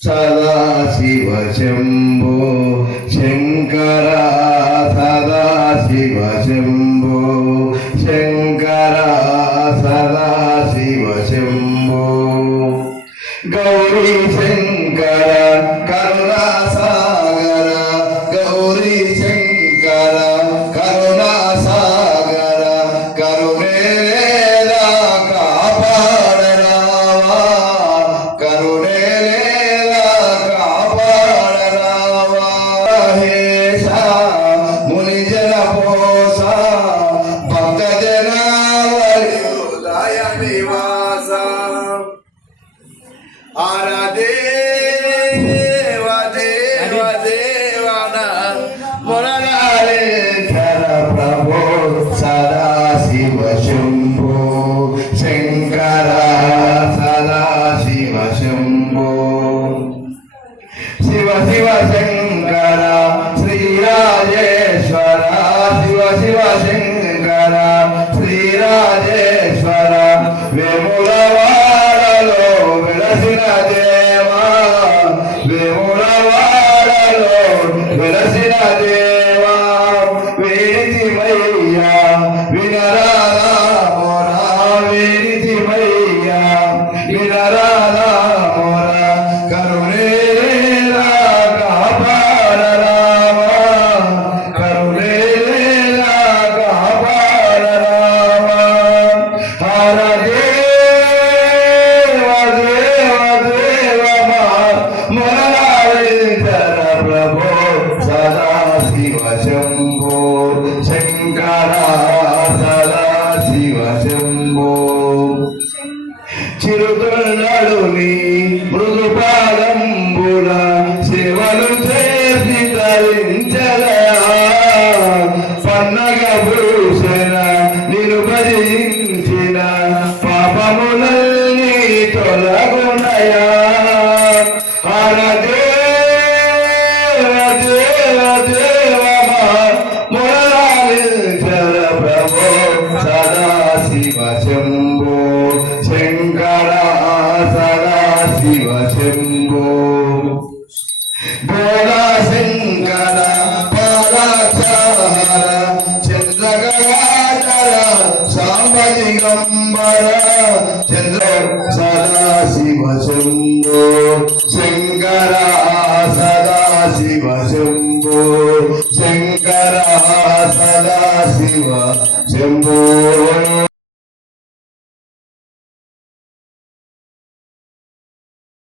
సదా శివ శంభో శంకర సదా శివ శంభో శంకర సదా శివ శంభో. గౌరీ శంకర ఆరా దేవ దేవ మురళాలే ధర ప్రభో సదా శివ శంభో శంకర సదా శివ శంభో శివ శివ శంకర శంభో చిరుతొండడుని మృదు సేవలు చేసి తరించగా. పన్నగ భూషణ నిను భజించిన పాపములన్నీ తొలగునయా. హర శంభో శంకర సదా శివ శంభో భోలా శంకర పాదాచార చంద్రగర సాంబదిగంబర. చంద్ర సదా శివ శంభో శంకర సదా శివ శంభో శంకర సదా శివ శంభో